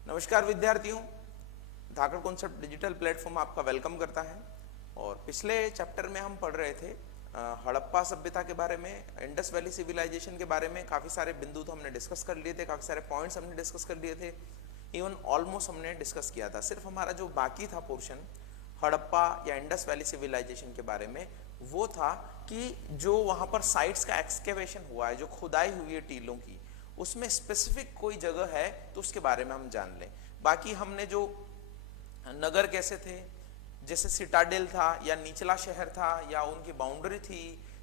नमस्कार विद्यार्थियों, धाकड़ concept digital platform आपका वेलकम करता है। और पिछले चैप्टर में हम पढ़ रहे थे हड़प्पा सभ्यता के बारे में, इंडस वैली सिविलाइजेशन के बारे में। काफ़ी सारे बिंदु तो हमने डिस्कस कर लिए थे, काफ़ी सारे पॉइंट्स हमने डिस्कस कर लिए थे, इवन ऑलमोस्ट हमने डिस्कस किया था। सिर्फ हमारा जो बाकी था पोर्शन हड़प्पा या इंडस वैली सिविलाइजेशन के बारे में, वो था कि जो वहाँ पर साइट्स का एक्सकेवेशन हुआ है, जो खुदाई हुई है टीलों की, उसमें स्पेसिफिक कोई जगह है तो उसके बारे में हम जान लें। बाकी हमने जो नगर कैसे थे, जैसे सिटाडेल था या निचला शहर था या उनकी बाउंड्री थी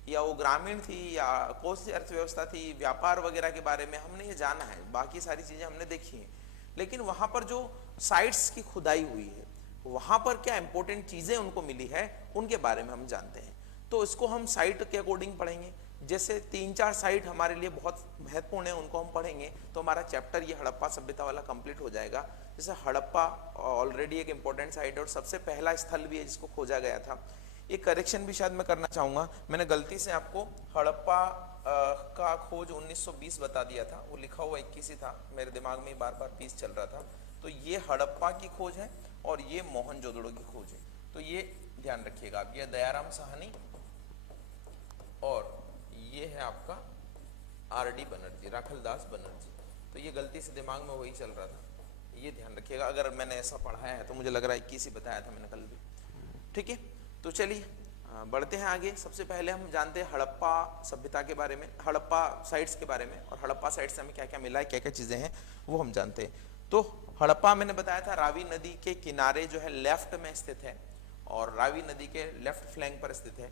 या वो ग्रामीण थी या कौन सी अर्थव्यवस्था थी, व्यापार वगैरह के बारे में हमने ये जाना है। बाकी सारी चीज़ें हमने देखी हैं, लेकिन वहाँ पर जो साइट्स की खुदाई हुई है, वहाँ पर क्या इंपॉर्टेंट चीज़ें उनको मिली है, उनके बारे में हम जानते हैं। तो इसको हम साइट के अकॉर्डिंग पढ़ेंगे। जैसे 3-4 साइट हमारे लिए बहुत महत्वपूर्ण है, उनको हम पढ़ेंगे तो हमारा चैप्टर ये हड़प्पा सभ्यता वाला कंप्लीट हो जाएगा। जैसे हड़प्पा ऑलरेडी एक इंपॉर्टेंट साइट है और सबसे पहला स्थल भी है जिसको खोजा गया था। एक करेक्शन भी शायद मैं करना चाहूँगा, मैंने गलती से आपको हड़प्पा का खोज 1920 बता दिया था, वो लिखा हुआ 21 ही था, मेरे दिमाग में बार बार 20 चल रहा था। तो ये हड़प्पा की खोज है और ये मोहनजोदड़ो की खोज है, तो ये ध्यान रखिएगा आप। ये दयाराम साहनी और ये है आपका आर.डी. बनर्जी, राखलदास बनर्जी। तो ये गलती से दिमाग में वही चल रहा था, ये ध्यान रखिएगा। अगर मैंने ऐसा पढ़ाया है तो मुझे लग रहा है 21 ही बताया था मैंने कल भी। ठीक है, तो चलिए बढ़ते हैं आगे। सबसे पहले हम जानते हैं हड़प्पा सभ्यता के बारे में, हड़प्पा साइट्स के बारे में, और हड़प्पा साइट्स से हमें क्या क्या मिला है, क्या क्या चीज़ें हैं वो हम जानते हैं। तो हड़प्पा मैंने बताया था रावी नदी के किनारे जो है लेफ्ट में स्थित है और रावी नदी के लेफ्ट फ्लैंक पर स्थित है।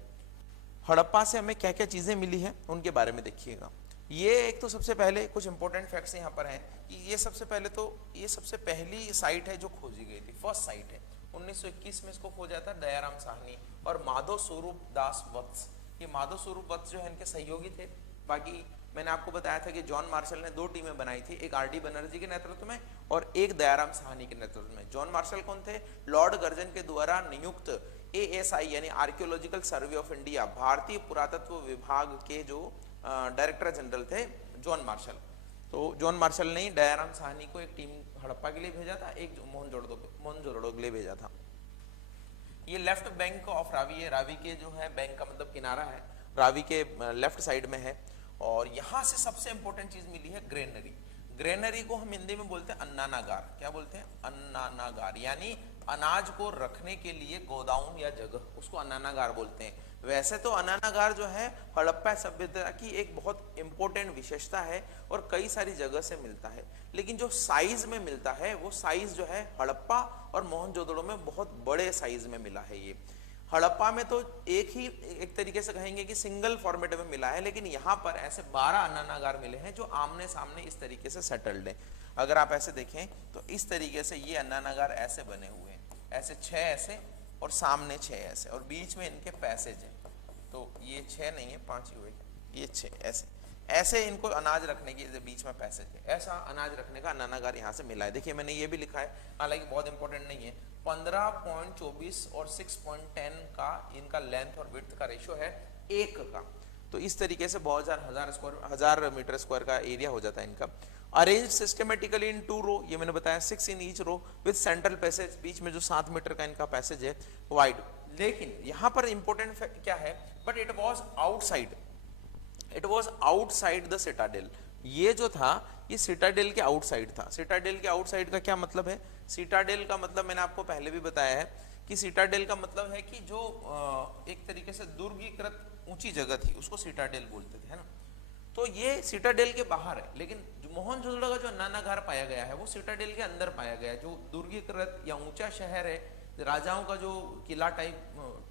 हड़प्पा से हमें क्या क्या चीज़ें मिली हैं उनके बारे में देखिएगा। ये एक तो सबसे पहले कुछ इंपॉर्टेंट फैक्ट्स यहाँ पर हैं कि ये सबसे पहले तो ये सबसे पहली साइट है जो खोजी गई थी, फर्स्ट साइट है। 1921 में इसको खोजा था दयाराम साहनी और माधव स्वरूप दास वत्स। ये माधव स्वरूप वत्स जो है इनके सहयोगी थे। बाकी मैंने आपको बताया था कि जॉन मार्शल ने 2 टीमें बनाई थी, एक आर.डी. बनर्जी के नेतृत्व में और एक दयाराम साहनी के नेतृत्व में। जॉन मार्शल कौन थे? लॉर्ड गर्जन के द्वारा नियुक्त ASI यानी आर्कियोलॉजिकल सर्वे ऑफ इंडिया, भारतीय पुरातत्व विभाग के जो डायरेक्टर जनरल थे जॉन मार्शल। तो जॉन मार्शल ने दयाराम साहनी को एक टीम हड़प्पा के लिए भेजा था, एक मोहनजोदड़ो के लिए भेजा था। ये लेफ्ट बैंक ऑफ रावी है, रावी के जो है बैंक का मतलब किनारा है, रावी के लेफ्ट साइड में है। और यहाँ से सबसे इंपॉर्टेंट चीज मिली है ग्रेनरी। ग्रेनरी को हम हिंदी में बोलते हैं अन्नानागार। क्या बोलते हैं? अन्नानागार, यानी अनाज को रखने के लिए गोदाउन या जगह, उसको अन्नानागार बोलते हैं। वैसे तो अन्नानागार जो है हड़प्पा सभ्यता की एक बहुत इंपॉर्टेंट विशेषता है और कई सारी जगह से मिलता है, लेकिन जो साइज में मिलता है वो साइज जो है हड़प्पा और मोहनजोदड़ो में बहुत बड़े साइज में मिला है। ये हड़प्पा में तो एक तरीके से कहेंगे कि सिंगल फॉर्मेट में मिला है, लेकिन यहाँ पर ऐसे 12 अन्नानागार मिले हैं जो आमने सामने इस तरीके से सेटल्ड है। अगर आप ऐसे देखें तो इस तरीके से ये अन्नानागार ऐसे बने हुए हैं, ऐसे 6 ऐसे और सामने 6 ऐसे और बीच में इनके पैसेज है। तो ये 6 नहीं है, 5 ही हुए, ये 6 ऐसे ऐसे इनको अनाज रखने की बीच में पैसेज है, ऐसा अनाज रखने का अन्नानागार यहाँ से मिला है। देखिए मैंने ये भी लिखा है, हालांकि बहुत इंपॉर्टेंट नहीं है। 15.24 और 6.10 का इनका लेंथ और विड्थ का रेशियो है 1 का। तो इस तरीके से बहुत हजार मीटर स्क्वायर का एरिया हो जाता है इनका। अरेंज सिस्टमेटिकली इन 2 रो, ये मैंने बताया 6 in each row with central passage, बीच में जो 7 मीटर का इनका पैसेज है वाइड। लेकिन यहाँ पर इंपॉर्टेंट क्या है, but it was outside the Citadel. ये जो था ये सिटाडेल के आउटसाइड था। सिटाडेल के आउटसाइड का क्या मतलब है? सिटाडेल का मतलब मैंने आपको पहले भी बताया है कि सिटाडेल का मतलब है कि जो एक तरीके से दुर्गीकृत ऊंची जगह थी उसको सिटाडेल बोलते थे, है ना। तो ये सिटाडेल के बाहर है, लेकिन मोहनजोदड़ो का जो अन्नानागार पाया गया है वो सिटाडेल के अंदर पाया गया है। जो दुर्गीकृत या ऊंचा शहर है, राजाओं का जो किला टाइप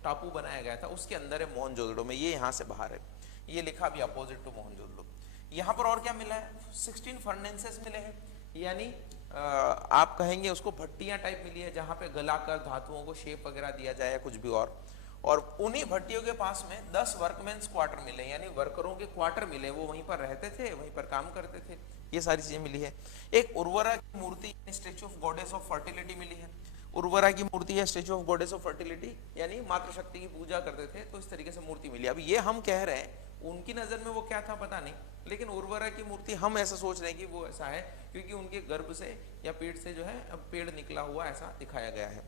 टापू बनाया गया था उसके अंदर है मोहनजोदड़ो में, ये यहाँ से बाहर है। ये लिखा भी अपोजिट टू मोहनजोदड़ो। यहाँ पर और क्या मिला है? 16 फर्नेसेस मिले हैं, यानी आप कहेंगे उसको भट्टियां टाइप मिली है जहाँ पे गलाकर धातुओं को शेप वगैरह दिया जाए या कुछ भी। और उन्हीं भट्टियों के पास में 10 वर्कमेंस क्वार्टर मिले, यानी वर्करों के क्वार्टर मिले, वो वहीं पर रहते थे, वहीं पर काम करते थे। ये सारी चीजें मिली है। एक उर्वरा की मूर्ति, statue of goddess of fertility मिली है। उर्वरा की मूर्ति है statue of goddess of fertility, यानी मातृशक्ति की पूजा करते थे, तो इस तरीके से मूर्ति मिली। अब ये हम कह रहे हैं उनकी नजर में वो क्या था पता नहीं, लेकिन उर्वरा की मूर्ति हम ऐसा सोच रहे हैं कि वो ऐसा है क्योंकि उनके गर्भ से या पेट से जो है पेड़ निकला हुआ ऐसा दिखाया गया है।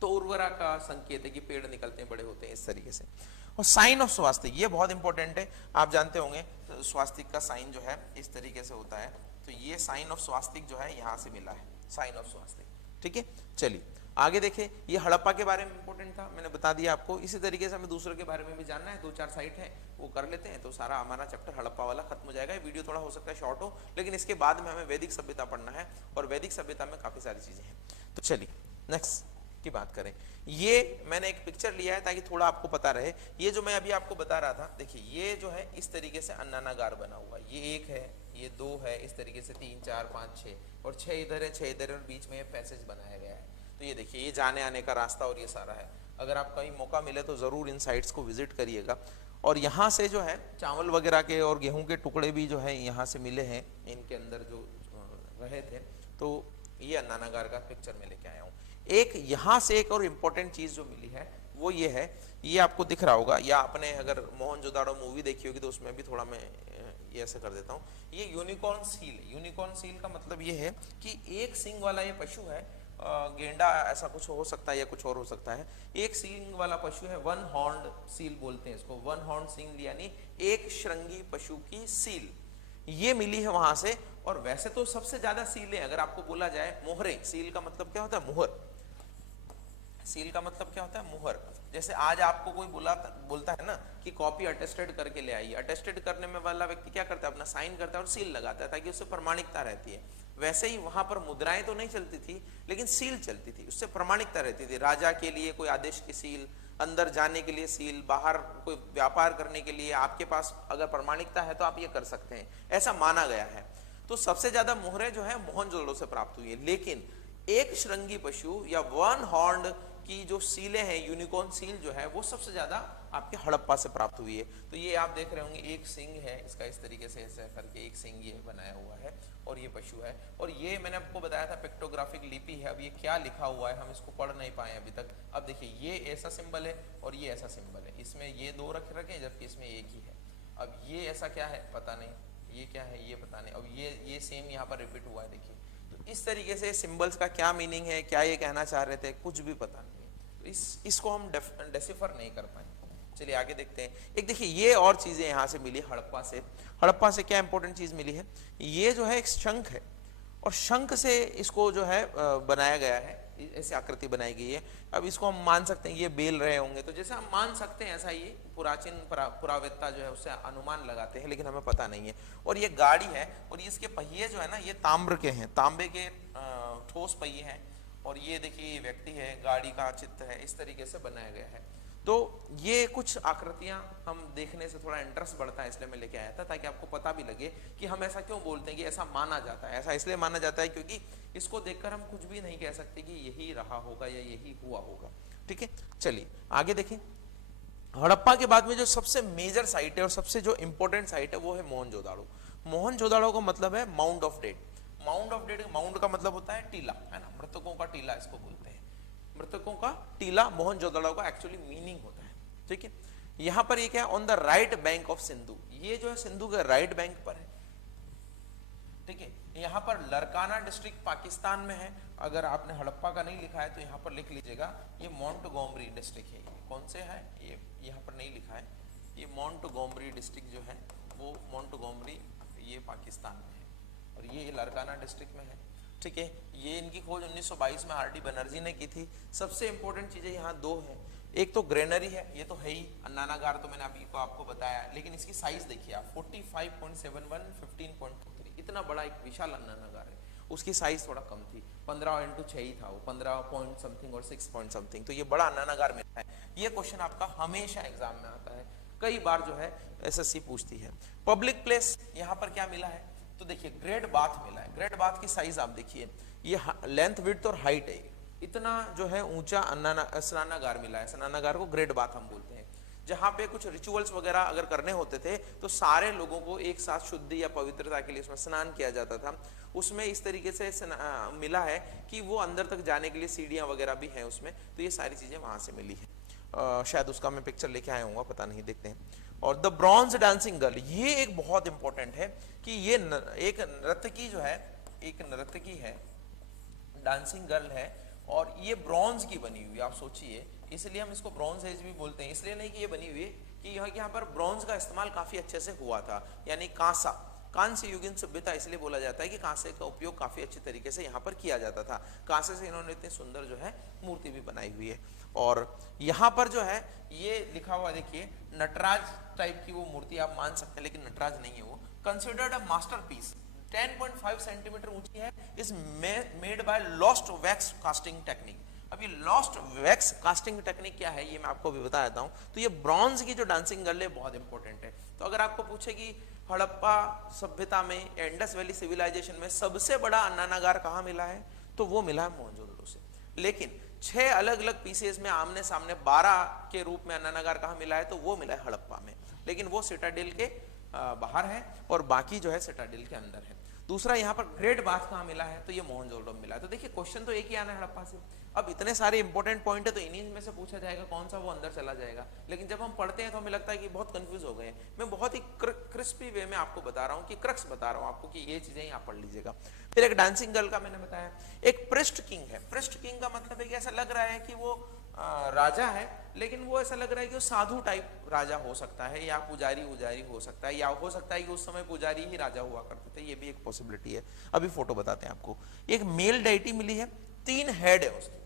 तो उर्वरा का संकेत है कि पेड़ निकलते हैं, बड़े होते हैं इस तरीके से। और साइन ऑफ स्वास्तिक ये बहुत इंपॉर्टेंट है, आप जानते होंगे तो स्वास्तिक का साइन जो है इस तरीके से होता है। तो ये साइन ऑफ स्वास्तिक जो है यहाँ से मिला है, साइन ऑफ स्वास्तिक। ठीक है, चलिए आगे देखें। ये हड़प्पा के बारे में इंपॉर्टेंट था, मैंने बता दिया आपको। इसी तरीके से हमें दूसरे के बारे में भी जानना है, 2-4 साइट है वो कर लेते हैं तो सारा हमारा चैप्टर हड़प्पा वाला खत्म हो जाएगा। वीडियो थोड़ा हो सकता है शॉर्ट हो, लेकिन इसके बाद में हमें वैदिक सभ्यता पढ़ना है और वैदिक सभ्यता में काफी सारी चीजें हैं। तो चलिए नेक्स्ट की बात करें। ये मैंने एक पिक्चर लिया है ताकि थोड़ा आपको पता रहे। ये जो मैं अभी आपको बता रहा था, देखिए ये जो है इस तरीके से अन्नानागार बना हुआ है। ये 1 है, ये 2 है, इस तरीके से 3 4 5 6 और 6 इधर है, 6 इधर है और बीच में ये पैसेज बनाया गया है। तो ये देखिए ये जाने आने का रास्ता और ये सारा है। अगर आप कहीं मौका मिले तो जरूर इन साइट्स को विजिट करिएगा। और यहाँ से जो है चावल वगैरह के और गेहूं के टुकड़े भी जो है यहाँ से मिले हैं, इनके अंदर जो रहे थे। तो ये अन्नानागार का पिक्चर में लेके आया हूँ। एक यहाँ से एक और इम्पोर्टेंट चीज जो मिली है वो ये है, ये आपको दिख रहा होगा या आपने अगर मोहनजोदाड़ो मूवी देखी होगी तो उसमें भी थोड़ा मैं ये ऐसे कर देता हूँ। ये यूनिकॉर्न सील। यूनिकॉर्न सील का मतलब ये है कि एक सींग वाला ये पशु है, गेंडा ऐसा कुछ हो सकता है या कुछ और हो सकता है। एक सींग वाला पशु है, 1 हॉर्न्ड सील बोलते हैं इसको। 1 हॉर्न सील यानी एक श्रृंगी पशु की सील ये मिली है वहां से। और वैसे तो सबसे ज्यादा सीलें अगर आपको बोला जाए मोहरे, सील का मतलब क्या होता है मुहर। सील का मतलब क्या होता है मुहर। जैसे आज आपको कोई बोलता है ना कि कॉपी अटेस्टेड करके ले आइए, अटेस्टेड करने में वाला व्यक्ति क्या करता है अपना साइन करता है और सील लगाता है ताकि उससे प्रमाणिकता रहती है। वैसे ही वहां पर मुद्राएं तो नहीं चलती थी लेकिन सील चलती थी, उससे प्रमाणिकता रहती थी। राजा के लिए कोई आदेश की सील, अंदर जाने के लिए सील, बाहर कोई व्यापार करने के लिए आपके पास अगर प्रमाणिकता है तो आप ये कर सकते हैं, ऐसा माना गया है। तो सबसे ज्यादा मोहरे जो है मोहनजोदड़ो से प्राप्त हुई है। लेकिन एक श्रृंगी पशु या 1 हॉर्न्ड की जो सीलें हैं, यूनिकॉर्न सील जो है वो सबसे ज्यादा आपके हड़प्पा से प्राप्त हुई है। तो ये आप देख रहे होंगे एक सिंग है इसका, इस तरीके से ऐसे करके एक सिंग ये बनाया हुआ है और ये पशु है। और ये मैंने आपको बताया था पिक्टोग्राफिक लिपि है। अब ये क्या लिखा हुआ है हम इसको पढ़ नहीं पाए अभी तक। अब देखिए ये ऐसा सिंबल है और ये ऐसा सिंबल है, इसमें ये 2 रखे जबकि इसमें एक ही है। अब ये ऐसा क्या है पता नहीं, ये क्या है ये पता नहीं। अब ये सेम यहाँ पर रिपीट हुआ है देखिए। तो इस तरीके से सिंबल्स का क्या मीनिंग है, क्या ये कहना चाह रहे थे, कुछ भी पता नहीं है। तो इसको हम डेसिफर नहीं कर पाए। चलिए आगे देखते हैं। एक देखिए ये और चीजें यहाँ से मिली हड़प्पा से। हड़प्पा से क्या इंपॉर्टेंट चीज मिली है, ये जो है एक शंख है और शंख से इसको जो है बनाया गया है, ऐसे आकृति बनाई गई है। अब इसको हम मान सकते हैं ये बेल रहे होंगे, तो जैसे हम मान सकते हैं ऐसा ये पुराचीन पुरावेत्ता जो है उससे अनुमान लगाते हैं, लेकिन हमें पता नहीं है। और ये गाड़ी है और इसके पहिए जो है ना ये ताम्र के हैं, तांबे के ठोस पहिए हैं। और ये देखिए व्यक्ति है, गाड़ी का चित्र है, इस तरीके से बनाया गया है। तो ये कुछ आकृतियां हम देखने से थोड़ा इंटरेस्ट बढ़ता है, इसलिए मैं लेके आया था ताकि आपको पता भी लगे कि हम ऐसा क्यों बोलते हैं कि ऐसा माना जाता है। ऐसा इसलिए माना जाता है क्योंकि इसको देखकर हम कुछ भी नहीं कह सकते कि यही रहा होगा या यही हुआ होगा। ठीक है, चलिए आगे देखें। हड़प्पा के बाद में जो सबसे मेजर साइट है और सबसे जो इंपॉर्टेंट साइट है वो है मोहनजोदाड़ो। मोहनजोदाड़ो का मतलब है mount of dead. Mount of dead, mount का मतलब होता है टीला, है ना, मृतकों का टीला इसको बोलते हैं। मृतकों का टीला मोहनजोदाड़ो का एक्चुअली मीनिंग होता है। ठीक है, यहां पर ये क्या, on the right bank of Sindhu, ये जो है सिंधु के राइट बैंक पर है। ठीक है, यहाँ पर लरकाना डिस्ट्रिक्ट पाकिस्तान में है। अगर आपने हड़प्पा का नहीं लिखा है तो यहाँ पर लिख लीजिएगा, ये मोंटगोमरी डिस्ट्रिक्ट है। ये कौन से है, ये यहाँ पर नहीं लिखा है। ये मोंटगोमरी डिस्ट्रिक्ट जो है वो मोंटगोमरी ये पाकिस्तान में है और ये लरकाना डिस्ट्रिक्ट में है। ठीक है, ये इनकी खोज 1922 में आर डी बनर्जी ने की थी। सबसे इंपॉर्टेंट चीजें यहाँ 2 है। एक तो ग्रेनरी है, ये तो है ही, अन्नानागार तो मैंने अभी को आपको बताया, लेकिन इसकी साइज देखिए आप 45.71 15.23, इतना बड़ा एक विशाल अन्नानागार है। उसकी साइज थोड़ा कम थी, 15x6 ही था वो, 15 पॉइंट समथिंग और 6 पॉइंट समथिंग। तो ये बड़ा अन्नानागार में है। ये क्वेश्चन आपका हमेशा एग्जाम में आता है, कई बार जो है एसएससी पूछती है। पब्लिक प्लेस, यहाँ पर क्या मिला है तो देखिए ग्रेट बाथ मिला है। ग्रेट बाथ की साइज आप देखिए, ये लेंथ विड्थ और हाइट है, इतना जो है ऊंचा स्नानागार मिला है। स्नानागार को ग्रेट बाथ हम बोलते हैं। जहाँ पे कुछ रिचुअल्स वगैरह अगर करने होते थे तो सारे लोगों को एक साथ शुद्धि या पवित्रता के लिए उसमें स्नान किया जाता था। उसमें इस तरीके से मिला है कि वो अंदर तक जाने के लिए सीढ़ियां वगैरह भी हैं उसमें, तो ये सारी चीजें वहां से मिली है। शायद उसका मैं पिक्चर लेके आया हूँ, पता नहीं, देखते हैं। और द ब्रॉन्ज डांसिंग गर्ल, ये एक बहुत इंपॉर्टेंट है कि ये एक नर्तकी जो है, एक नर्तकी है, डांसिंग गर्ल है, और ये ब्रॉन्ज की बनी हुई, आप सोचिए, इसलिए हम इसको ब्रॉन्ज एज भी बोलते हैं। इसलिए नहीं कि ये बनी हुई है, कि यहाँ पर ब्रॉन्ज का इस्तेमाल काफी अच्छे से हुआ था, यानी कांसा, कांस्य युगीन सभ्यता इसलिए बोला जाता है कि कांसे का उपयोग काफी अच्छे तरीके से यहाँ पर किया जाता था। कांसे से इन्होंने इतनी सुंदर जो है मूर्ति भी बनाई हुई है। और यहाँ पर जो है ये लिखा हुआ देखिए, नटराज टाइप की वो मूर्ति आप मान सकते हैं, लेकिन नटराज नहीं है वो। कंसिडर्ड अ मास्टरपीस, 10.5 सेंटीमीटर ऊंची है, is made by lost wax casting technique. अब ये लॉस्ट वैक्स कास्टिंग टेक्निक क्या है, ये मैं आपको भी बता देता हूँ। तो ये ब्रॉन्ज की जो डांसिंग गर्ल है बहुत इंपॉर्टेंट है। तो अगर आपको पूछे कि हड़प्पा सभ्यता में, इंडस वैली सिविलाइजेशन में सबसे बड़ा अन्नानागार कहाँ मिला है, तो वो मिला है मोहनजोदड़ो से। लेकिन 6 अलग अलग पीसेस में आमने सामने 12 के रूप में अन्नानागार कहाँ मिला है, तो वो मिला है हड़प्पा में। लेकिन वो सिटाडेल के बाहर है और बाकी जो है सिटाडेल के अंदर है। दूसरा यहाँ पर ग्रेट बाथ कहाँ मिला है, तो ये मोहनजोदड़ो में मिला है। तो देखिए क्वेश्चन तो एक ही आना है हड़प्पा से। अब इतने सारे इंपॉर्टेंट पॉइंट है, तो इन्हीं में से पूछा जाएगा कौन सा वो अंदर चला जाएगा। लेकिन जब हम पढ़ते हैं तो हमें लगता है कि बहुत कंफ्यूज हो गए हैं। मैं बहुत ही क्रिस्पी वे में आपको बता रहा हूँ, कि क्रक्स बता रहा हूँ आपको, कि ये चीजें आप पढ़ लीजिएगा। फिर एक डांसिंग गर्ल का मैंने बताया। एक प्रिस्ट किंग है। प्रिस्ट किंग का मतलब है कि ऐसा लग रहा है कि वो राजा है, लेकिन वो ऐसा लग रहा है कि वो साधु टाइप राजा हो सकता है, या पुजारी उजारी हो सकता है, या हो सकता है कि उस समय पुजारी ही राजा हुआ करते थे। ये भी एक पॉसिबिलिटी है। अभी फोटो बताते हैं आपको। एक मेल डाइटी मिली है, 3 हेड है उसके,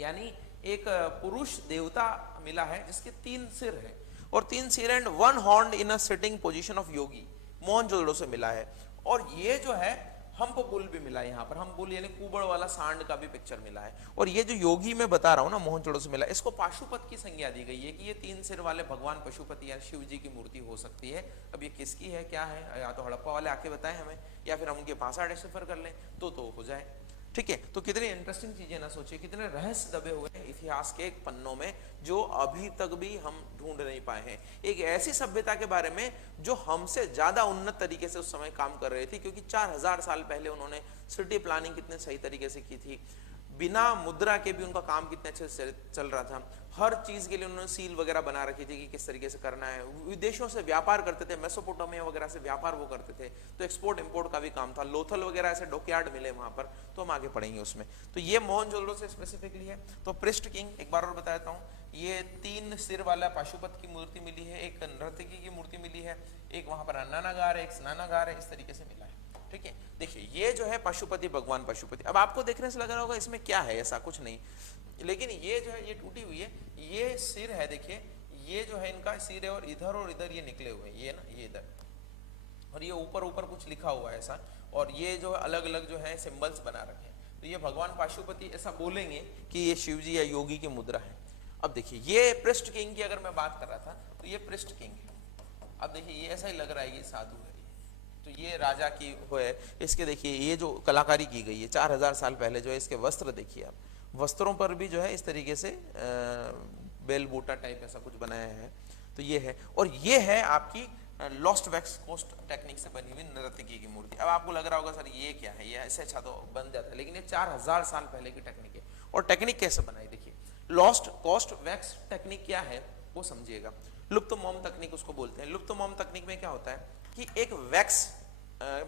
यानी एक पुरुष देवता मिला है जिसके 3 सिर है, और 3 सिर and 1 horn in a sitting position of yogi, Mohenjodaro से मिला है। और ये जो है हम्प बुल भी मिला है यहाँ पर, हम्प बुल यानी कुबड़ वाला सांड का भी पिक्चर मिला है। और ये जो योगी मैं बता रहा हूँ ना, मोहनजोदड़ो से मिला, इसको पाशुपत की संज्ञा दी गई है, कि ये 3 सिर वाले भगवान पशुपति या शिव जी की मूर्ति हो सकती है। अब ये किसकी है, क्या है, या तो हड़प्पा वाले आके बताएं हमें, या फिर हम उनके पासा डिसिफर कर लें तो हो जाए। ठीक है, तो कितनी इंटरेस्टिंग चीजें ना, सोचिए कितने रहस्य दबे हुए हैं इतिहास के एक पन्नों में, जो अभी तक भी हम ढूंढ नहीं पाए हैं। एक ऐसी सभ्यता के बारे में जो हमसे ज्यादा उन्नत तरीके से उस समय काम कर रही थी, क्योंकि 4000 साल पहले उन्होंने सिटी प्लानिंग कितने सही तरीके से की थी, बिना मुद्रा के भी उनका काम कितने अच्छे से चल रहा था। हर चीज के लिए उन्होंने सील वगैरह बना रखी थी कि किस तरीके से करना है। विदेशों से व्यापार करते थे, मेसोपोटामिया वगैरह से व्यापार वो करते थे, तो एक्सपोर्ट इंपोर्ट का भी काम था। लोथल वगैरह ऐसे डॉकयार्ड मिले वहां पर, तो हम आगे पढ़ेंगे उसमें। तो ये मोहनजोदड़ो से स्पेसिफिकली है। तो प्रिस्ट किंग एक बार और बता देता हूँ, ये 3 सिर वाला पाशुपत की मूर्ति मिली है, एक नर्तकी की मूर्ति मिली है, एक वहां पर अन्नानागार है, एक स्नानागार है, इस तरीके से मिला है। ठीक है, देखिए ये जो है पशुपति, भगवान पशुपति। अब आपको देखने से लग रहा होगा इसमें क्या है, ऐसा कुछ नहीं, लेकिन ये जो है ये टूटी हुई है, ये सिर है, देखिए ये जो है इनका सिर है, और इधर ये निकले हुए हैं, ये ना, ये इधर, और ये ऊपर ऊपर कुछ लिखा हुआ है ऐसा, और ये जो अलग अलग जो है सिंबल्स बना रखे हैं। तो ये भगवान पाशुपति ऐसा बोलेंगे कि ये शिव जी या योगी की मुद्रा है। अब देखिए ये प्रिस्ट किंग की अगर मैं बात कर रहा था, तो ये प्रिस्ट किंग है। अब देखिए ये ऐसा ही लग रहा है, ये साधु है, तो ये राजा की है। इसके देखिए ये जो कलाकारी की गई है 4000 साल पहले, जो है इसके वस्त्र देखिए आप, वस्त्रों पर भी जो है इस तरीके से बेल बूटा टाइप ऐसा कुछ बनाया है। तो ये है, और ये है आपकी लॉस्ट वैक्स कोस्ट टेक्निक से बनी हुई नर्तकी की मूर्ति। अब आपको लग रहा होगा सर ये क्या है, ये ऐसे अच्छा तो बन जाता है, लेकिन ये 4000 साल पहले की टेक्निक है। और टेक्निक कैसे बनाई, देखिए लॉस्ट कोस्ट वैक्स टेक्निक क्या है वो समझिएगा। लुप्त मोम तकनीक उसको बोलते हैं। लुप्त मोम तकनीक में क्या होता है कि एक वैक्स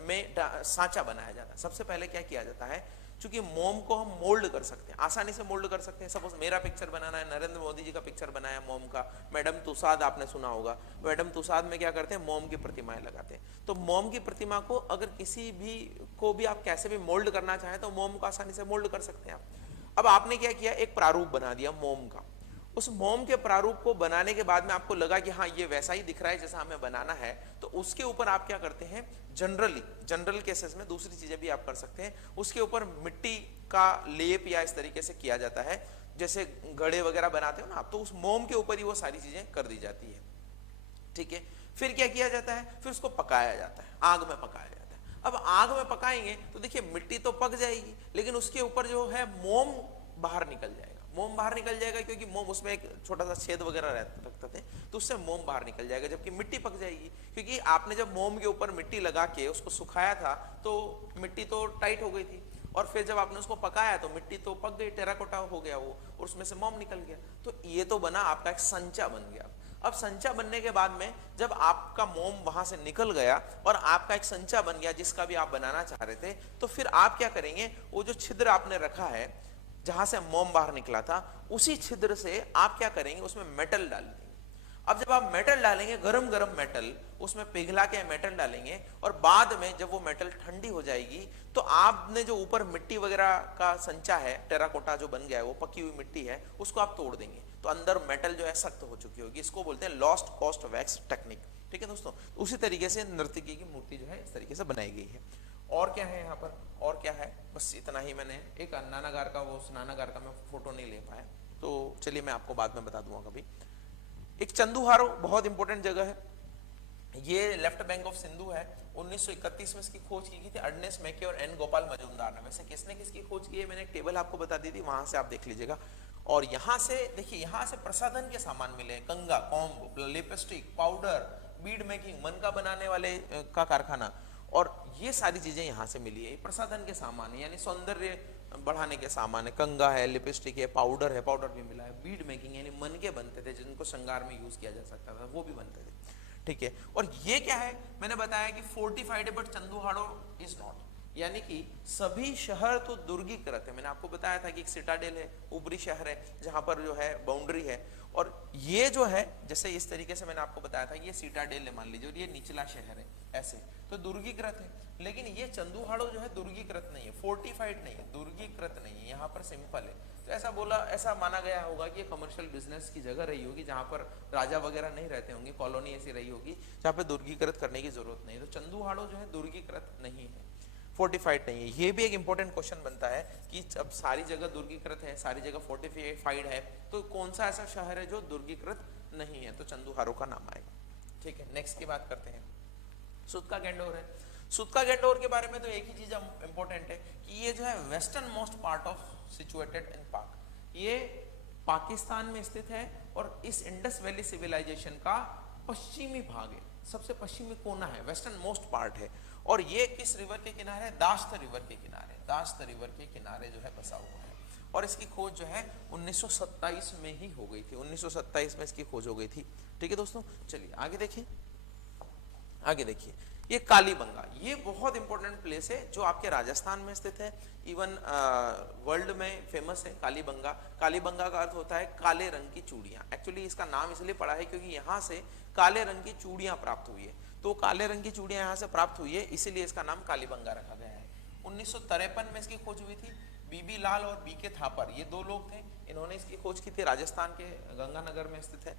में सांचा बनाया जाता है। सबसे पहले क्या किया जाता है, क्योंकि मोम को हम मोल्ड कर सकते हैं, आसानी से मोल्ड कर सकते हैं। सपोज मेरा पिक्चर बनाना है, नरेंद्र मोदी जी का पिक्चर बनाया मोम का, मैडम तुसाद आपने सुना होगा, मैडम तुसाद में क्या करते हैं, मोम की प्रतिमाएं लगाते हैं। तो मोम की प्रतिमा को अगर किसी भी को भी आप कैसे भी मोल्ड करना चाहें, तो मोम को आसानी से मोल्ड कर सकते हैं आप। अब आपने क्या किया, एक प्रारूप बना दिया मोम का। उस मोम के प्रारूप को बनाने के बाद में आपको लगा कि हाँ ये वैसा ही दिख रहा है जैसा हमें बनाना है, तो उसके ऊपर आप क्या करते हैं, जनरल केसेस में दूसरी चीजें भी आप कर सकते हैं, उसके ऊपर मिट्टी का लेप या इस तरीके से किया जाता है, जैसे घड़े वगैरह बनाते हो ना आप, तो उस मोम के ऊपर ही वो सारी चीजें कर दी जाती है। ठीक है, फिर क्या किया जाता है, फिर उसको पकाया जाता है, आग में पकाया जाता है। अब आग में पकाएंगे तो देखिए मिट्टी तो पक जाएगी, लेकिन उसके ऊपर जो है मोम बाहर निकल जाएगा। मोम बाहर निकल जाएगा क्योंकि मोम उसमें एक छोटा सा छेद वगैरह रखते थे, तो उससे मोम बाहर निकल जाएगा, जबकि मिट्टी पक जाएगी। क्योंकि आपने जब मोम के ऊपर मिट्टी लगा के उसको सुखाया था, तो मिट्टी तो टाइट हो गई थी, और फिर जब आपने उसको पकाया तो मिट्टी तो पक गई, टेराकोटा हो गया वो, और उसमें से मोम निकल गया। तो ये तो बना आपका एक संचा बन गया। अब संचा बनने के बाद में जब आपका मोम वहां से निकल गया और आपका एक संचा बन गया जिसका भी आप बनाना चाह रहे थे, तो फिर आप क्या करेंगे, वो जो छिद्र आपने रखा है जहां से मोम बाहर निकला था, उसी छिद्र से आप क्या करेंगे, उसमें मेटल डाल देंगे। अब जब आप मेटल डालेंगे, गरम गरम मेटल, उसमें पिघला के मेटल डालेंगे, और बाद में जब वो मेटल ठंडी हो जाएगी तो आपने जो ऊपर मिट्टी वगैरह का संचा है, टेराकोटा जो बन गया है, वो पकी हुई मिट्टी है, उसको आप तोड़ देंगे, तो अंदर मेटल जो है सख्त हो चुकी होगी। इसको बोलते हैं लॉस्ट कॉस्ट वैक्स टेक्निक। ठीक है दोस्तों, उसी तरीके से नर्तकी की मूर्ति जो है इस तरीके से बनाई गई है। और क्या है यहाँ पर, और क्या है, बस इतना ही। मैंने एक नानागार का, वो स्नानागार का मैं फोटो नहीं ले पाया, तो चलिए मैं आपको बाद में बता दूंगा कभी। एक चंदूहारो बहुत इंपॉर्टेंट जगह है, ये लेफ्ट बैंक ऑफ सिंधु है। 1931 में इसकी खोज की गई थी अर्नेस्ट मैके और एन गोपाल मजूमदार ने। वैसे किसने किसकी खोज की है मैंने एक टेबल आपको बता दी थी, वहां से आप देख लीजिएगा। और यहाँ से देखिए, यहाँ से प्रसाधन के सामान मिले, कंगा, comb, lipstick, powder, bead making, मनका बनाने वाले का कारखाना, और ये सारी चीजें यहाँ से मिली है। प्रसाधन के सामान यानी सौंदर्य बढ़ाने के सामान है, कंगा है, लिपस्टिक है, पाउडर है, पाउडर भी मिला है, बीड मेकिंग यानी मन के बनते थे जिनको श्रृंगार में यूज किया जा सकता था, वो भी बनते थे। ठीक है, और ये क्या है, मैंने बताया कि फोर्टिफाइड है बट चंदूहाड़ो इज नॉट, यानी कि सभी शहर तो दुर्गीकृत है। मैंने आपको बताया था कि एक सिटाडेल है, ऊपरी शहर है जहां पर जो है बाउंड्री है, और ये जो है जैसे इस तरीके से मैंने आपको बताया था, ये सिटाडेल है मान लीजिए, और ये निचला शहर है, ऐसे तो दुर्गीकृत है। लेकिन ये चंदूहाड़ो जो है दुर्गीकृत नहीं है, फोर्टिफाइड नहीं है, दुर्गीकृत नहीं है, यहाँ पर सिंपल है। तो ऐसा बोला, ऐसा माना गया होगा कि ये कमर्शियल बिजनेस की जगह रही होगी जहां पर राजा वगैरह नहीं रहते होंगे, कॉलोनी ऐसी रही होगी जहां पर दुर्गीकृत करने की जरूरत नहीं है। तो चंदूहाड़ो जो है दुर्गीकृत नहीं है, फोर्टिफाइड नहीं है। ये भी एक इंपॉर्टेंट क्वेश्चन बनता है कि जब सारी जगह दुर्गीकृत है, सारी जगह फोर्टिफाइड है, तो कौन सा ऐसा शहर है जो दुर्गीकृत नहीं है, तो चंदूहारो का नाम आएगा। ठीक है, नेक्स्ट की बात करते हैं। सुत्का गैंडोर है। सुत्का गैंडोर के बारे में तो एक ही चीज इंपॉर्टेंट है कि ये जो है western most part of situated in पाक, ये पाकिस्तान में स्थित है, और इस इंडस वैली सिविलाइजेशन का पश्चिमी भाग है, सबसे पश्चिमी कोना है, वेस्टर्न मोस्ट पार्ट है। और ये किस रिवर के किनारे है, दास्त रिवर के किनारे, दास्त रिवर के किनारे जो है बसा हुआ है। और इसकी खोज जो है 1927 में ही हो गई थी, 1927 में इसकी खोज हो गई थी। ठीक है दोस्तों, चलिए आगे देखिए, आगे देखिए, ये कालीबंगा, ये बहुत इंपॉर्टेंट प्लेस है जो आपके राजस्थान में स्थित है, इवन वर्ल्ड में फेमस है कालीबंगा। कालीबंगा का अर्थ होता है काले रंग की चूड़ियां। एक्चुअली इसका नाम इसलिए पड़ा है क्योंकि यहाँ से काले रंग की चूड़ियां प्राप्त हुई है, तो काले रंग की चूड़ियां यहाँ से प्राप्त हुई है, इसीलिए इसका नाम कालीबंगा रखा गया है। 1953 में इसकी खोज हुई थी। बीबी लाल और बी के थापर, ये दो लोग थे, इन्होंने इसकी खोज की थी। राजस्थान के गंगानगर में स्थित है,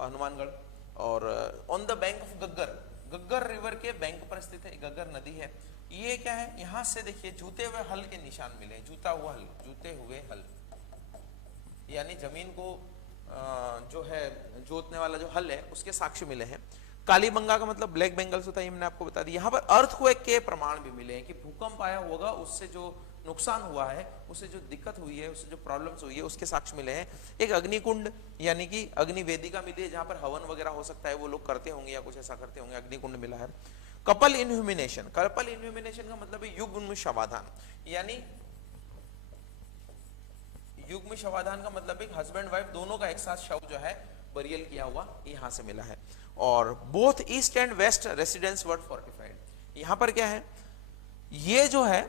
हनुमानगढ़, और on the bank of Gaggar, Gaggar river के बैंक पर स्थित है, गग्गर नदी है। ये क्या है, यहाँ से देखिए जूते हुए हल के निशान मिले, जूता हुआ हल, जूते हुए हल, यानी जमीन को जो है जोतने वाला जो हल है उसके साक्ष्य मिले हैं। कालीबंगा का मतलब ब्लैक बेंगल्स होता है, ये मैंने आपको बता दिया। यहाँ पर अर्थक्वेक के प्रमाण भी मिले हैं कि भूकंप आया होगा, उससे जो नुकसान हुआ है, उससे जो दिक्कत हुई है, उससे जो प्रॉब्लम्स हुई है, उसके साक्ष्य मिले हैं। एक अग्निकुंड यानी कि अग्निवेदिका मिली है जहां पर हवन वगैरह हो सकता है, वो लोग करते होंगे या कुछ ऐसा करते होंगे, अग्निकुंड मिला है। कपल इनह्यूमिनेशन, कपल इनह्यूमिनेशन का मतलब है युग्म शवाधान, यानी युग्म शवाधान का मतलब है हस्बैंड वाइफ दोनों का एक साथ शव जो है बरियल किया हुआ, यहां से मिला है। और both east and west residence were fortified. यहां पर क्या है, ये जो है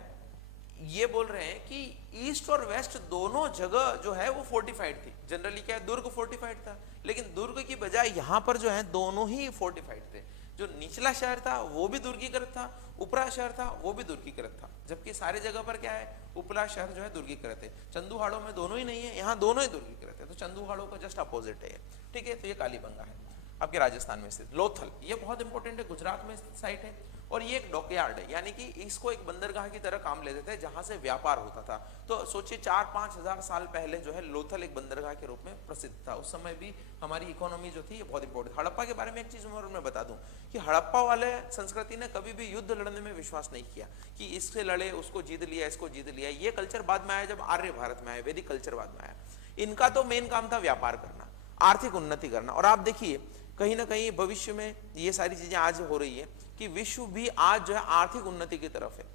ये बोल रहे हैं कि ईस्ट और वेस्ट दोनों जगह जो है वो फोर्टिफाइड थी। जनरली क्या है, दुर्ग फोर्टिफाइड था, लेकिन दुर्ग की बजाय यहां पर जो है दोनों ही फोर्टिफाइड थे। जो निचला शहर था वो भी दुर्गीकृत था, ऊपरा शहर था वो भी दुर्गीकृत था, जबकि सारी जगह पर क्या है, उपला शहर जो है दुर्गीकृत है। चंदूहाड़ो में दोनों ही नहीं है, यहाँ दोनों ही दुर्गीकृत है, तो चंदूहाड़ो का जस्ट अपोजिट है। ठीक है, तो ये कालीबंगा है आपके राजस्थान में स्थित। लोथल, ये बहुत इंपॉर्टेंट है, गुजरात में स्थित साइट है, और ये एक डॉकयार्ड है, यानी कि इसको एक बंदरगाह की तरह काम लेते थे जहां से व्यापार होता था। तो सोचिए 4-5 हजार साल पहले जो है लोथल एक बंदरगाह के रूप में प्रसिद्ध था। उस समय भी हमारी इकोनॉमी जो थी ये बहुत इंपॉर्टेंट। हड़प्पा के बारे में एक चीज मैं बता दूं कि हड़प्पा वाले संस्कृति ने कभी भी युद्ध लड़ने में विश्वास नहीं किया कि इससे लड़े, उसको जीत लिया, इसको जीत लिया। ये कल्चर बाद में आया, जब आर्य भारत में आया, वैदिक कल्चर बाद में आया। इनका तो मेन काम था व्यापार करना, आर्थिक उन्नति करना। और आप देखिए कहीं ना कहीं भविष्य में ये सारी चीजें आज हो रही है कि विश्व भी आज जो है आर्थिक उन्नति की तरफ है।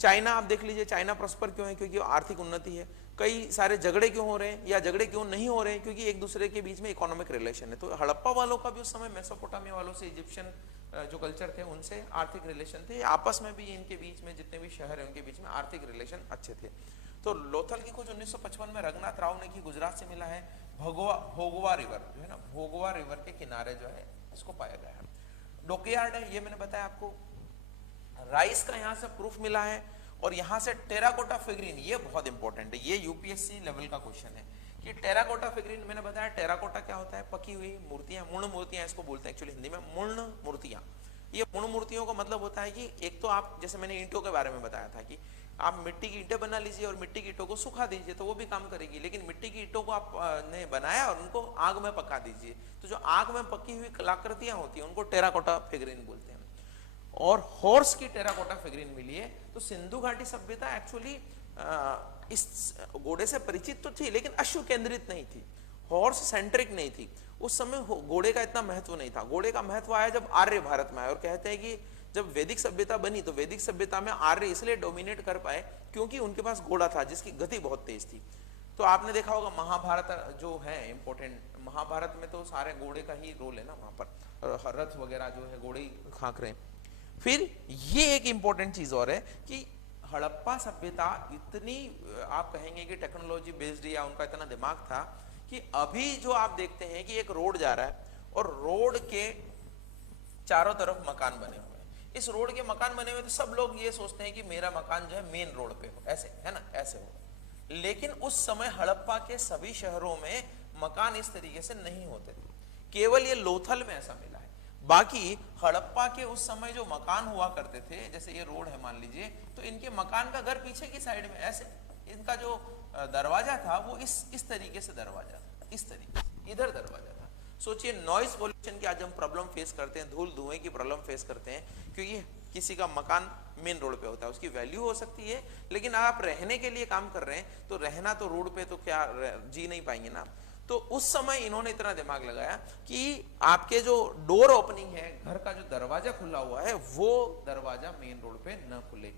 चाइना आप देख लीजिए, चाइना प्रॉस्पर क्यों है? क्योंकि आर्थिक उन्नति है। कई सारे झगड़े क्यों हो रहे हैं या झगड़े क्यों नहीं हो रहे हैं? क्योंकि एक दूसरे के बीच में इकोनॉमिक रिलेशन है। तो हड़प्पा वालों का भी उस समय मेसोपोटामिया वालों से, इजिप्शियन जो कल्चर थे उनसे आर्थिक रिलेशन थे। आपस में भी इनके बीच में जितने भी शहर है उनके बीच में आर्थिक रिलेशन अच्छे थे। तो लोथल की खोज 1955 में रघुनाथ राव ने की, गुजरात से मिला है। भोगवा रिवर जो है ना, भोगवा रिवर के किनारे जो है इसको पाया गया है। डॉकयार्ड है, ये मैंने बताया आपको। राइस का यहाँ से प्रूफ मिला है। और यहाँ से टेराकोटा फिगरीन, ये बहुत इंपॉर्टेंट है, ये यूपीएससी लेवल का क्वेश्चन है कि टेराकोटा फिगरीन, मैंने बताया टेराकोटा क्या होता है? पकी हुई मूर्तियां, मूर्ण मूर्तियां इसको बोलते हैं एक्चुअली हिंदी में, मूर्ण मूर्तियां। ये मूर्ण मूर्तियों का मतलब होता है कि एक तो आप, जैसे मैंने ईंटों के बारे में बताया था कि आप मिट्टी की ईंटें बना लीजिए और मिट्टी की ईंटों को सुखा दीजिए तो वो भी काम करेगी, लेकिन मिट्टी की ईंटों को आपने बनाया और उनको आग में पका दीजिए तो जो आग में पकी हुई कलाकृतियां होती हैं उनको टेराकोटा फिगरीन बोलते हैं। और हॉर्स की टेराकोटा फिगरीन मिली है। तो सिंधु घाटी सभ्यता एक्चुअली इस घोड़े से परिचित तो थी लेकिन अश्व केंद्रित नहीं थी, हॉर्स सेंट्रिक नहीं थी। उस समय घोड़े का इतना महत्व नहीं था। घोड़े का महत्व आया जब आर्य भारत में आए, और कहते हैं कि जब वैदिक सभ्यता बनी तो वैदिक सभ्यता में आर्य इसलिए डोमिनेट कर पाए क्योंकि उनके पास घोड़ा था जिसकी गति बहुत तेज थी। तो आपने देखा होगा महाभारत जो है इंपॉर्टेंट, महाभारत में तो सारे घोड़े का ही रोल है ना, वहां पर रथ वगैरह जो है घोड़े ही हाँक रहे हैं। फिर ये एक इंपॉर्टेंट चीज और है कि हड़प्पा सभ्यता इतनी, आप कहेंगे कि टेक्नोलॉजी बेस्ड या उनका इतना दिमाग था कि अभी जो आप देखते हैं कि एक रोड जा रहा है और रोड के चारों तरफ मकान बने हुए हैं। इस रोड के मकान बने हुए तो सब लोग ये सोचते हैं कि मेरा मकान जो है मेन रोड पे हो, ऐसे है ना, ऐसे हो। लेकिन उस समय हड़प्पा के सभी शहरों में मकान इस तरीके से नहीं होते थे, केवल ये लोथल में ऐसा मिला है। बाकी हड़प्पा के उस समय जो मकान हुआ करते थे, जैसे ये रोड है मान लीजिए, तो इनके मकान का घर पीछे की साइड में ऐसे, इनका जो दरवाजा था वो इस तरीके से दरवाजा था, इस तरीके से इधर दरवाजा था। सोचिए नॉइज पोल्यूशन की आज हम प्रॉब्लम फेस करते हैं, धूल धुएं की प्रॉब्लम फेस करते हैं क्योंकि किसी का मकान मेन रोड पे होता है। उसकी वैल्यू हो सकती है लेकिन आप रहने के लिए काम कर रहे हैं तो रहना तो रोड पे तो क्या जी नहीं पाएंगे ना। तो उस समय इन्होंने इतना दिमाग लगाया कि आपके जो डोर ओपनिंग है, घर का जो दरवाजा खुला हुआ है वो दरवाजा मेन रोड पे न खुले,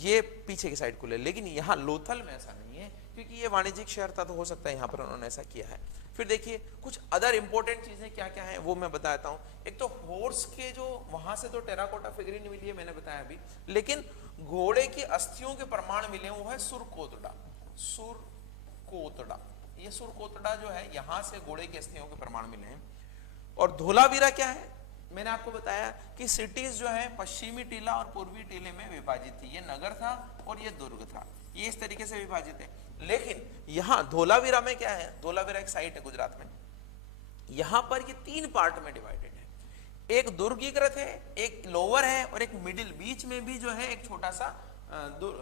ये पीछे की साइड खुले। लेकिन यहाँ लोथल में ऐसा नहीं है क्योंकि ये वाणिज्यिक शहर था तो हो सकता है यहाँ पर उन्होंने ऐसा किया है। फिर देखिए कुछ अदर इंपॉर्टेंट चीजें क्या क्या है वो मैं बताता हूँ। एक तो हॉर्स के जो वहां से तो टेराकोटा फिगरीन मिली है मैंने बताया अभी, लेकिन घोड़े की अस्थियों के प्रमाण मिले वो है सुरकोतड़ा। सुरकोतड़ा, ये सुरकोतड़ा जो है यहाँ से घोड़े की अस्थियों के प्रमाण मिले हैं। और धोलावीरा क्या है? मैंने आपको बताया कि सिटीज जो है पश्चिमी टीला और पूर्वी टीले में विभाजित थी। ये नगर था और ये दुर्ग था, ये इस तरीके से विभाजित है। लेकिन यहाँ धोलावीरा में क्या है? धोलावीरा एक साइट है गुजरात में, यहाँ पर ये 3 पार्ट में डिवाइडेड है। एक दुर्गीकृत है, एक लोअर है और एक मिडिल, बीच में भी जो है एक छोटा सा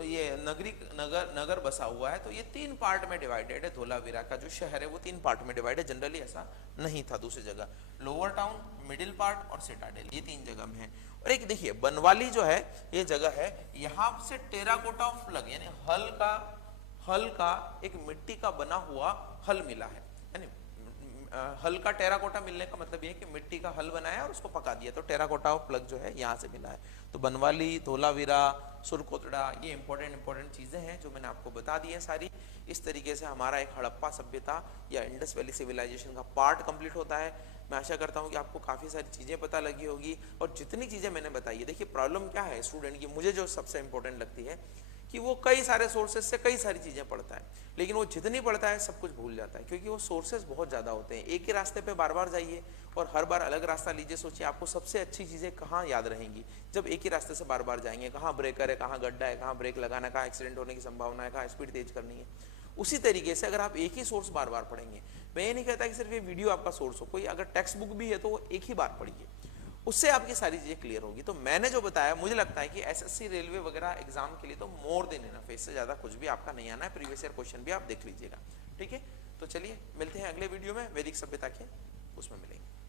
ये नगर बसा हुआ है। तो ये 3 पार्ट में डिवाइडेड है। धोलावीरा का जो शहर है वो 3 पार्ट में डिवाइडेड, जनरली ऐसा नहीं था दूसरी जगह। लोअर टाउन, मिडिल पार्ट और सिटाडेल, ये 3 जगह में है। और एक देखिए बनवाली जो है ये जगह है, यहाँ से टेराकोटा फ्लग यानी हल का एक मिट्टी का बना हुआ हल मिला है। हल का टेराकोटा मिलने का मतलब ये कि मिट्टी का हल बनाया और उसको पका दिया, तो टेराकोटा प्लग जो है यहाँ से मिला है। तो बनवाली, धोलावीरा, सुरकोतड़ा, ये इंपॉर्टेंट चीजें हैं जो मैंने आपको बता दी है सारी। इस तरीके से हमारा एक हड़प्पा सभ्यता या इंडस वैली सिविलाइजेशन का पार्ट कंप्लीट होता है। मैं आशा करता हूँ कि आपको काफ़ी सारी चीज़ें पता लगी होगी। और जितनी चीज़ें मैंने बताई है, देखिए प्रॉब्लम क्या है स्टूडेंट की, मुझे जो सबसे इंपॉर्टेंट लगती है कि वो कई सारे सोर्सेज से कई सारी चीज़ें पढ़ता है, लेकिन वो जितनी पढ़ता है सब कुछ भूल जाता है क्योंकि वो सोर्सेज बहुत ज़्यादा होते हैं। एक ही रास्ते पे बार बार जाइए और हर बार अलग रास्ता लीजिए, सोचिए आपको सबसे अच्छी चीज़ें कहाँ याद रहेंगी जब एक ही रास्ते से बार बार जाएंगे। कहाँ ब्रेकर है, कहाँ गड्ढा है, कहाँ ब्रेक लगाना, कहाँ एक्सीडेंट होने की संभावना है, कहाँ स्पीड तेज करनी है। उसी तरीके से अगर आप एक ही सोर्स बार बार पढ़ेंगे, मैं ये नहीं कहता कि सिर्फ ये वीडियो आपका सोर्स हो, कोई अगर टेक्स्ट बुक भी है तो वो एक ही बार पढ़िए, उससे आपकी सारी चीजें क्लियर होगी। तो मैंने जो बताया मुझे लगता है कि एसएससी रेलवे वगैरह एग्जाम के लिए तो मोर देन इनफ है, इससे ज्यादा कुछ भी आपका नहीं आना है। प्रीवियस ईयर क्वेश्चन भी आप देख लीजिएगा, ठीक है। तो चलिए मिलते हैं अगले वीडियो में वैदिक सभ्यता के, उसमें मिलेंगे।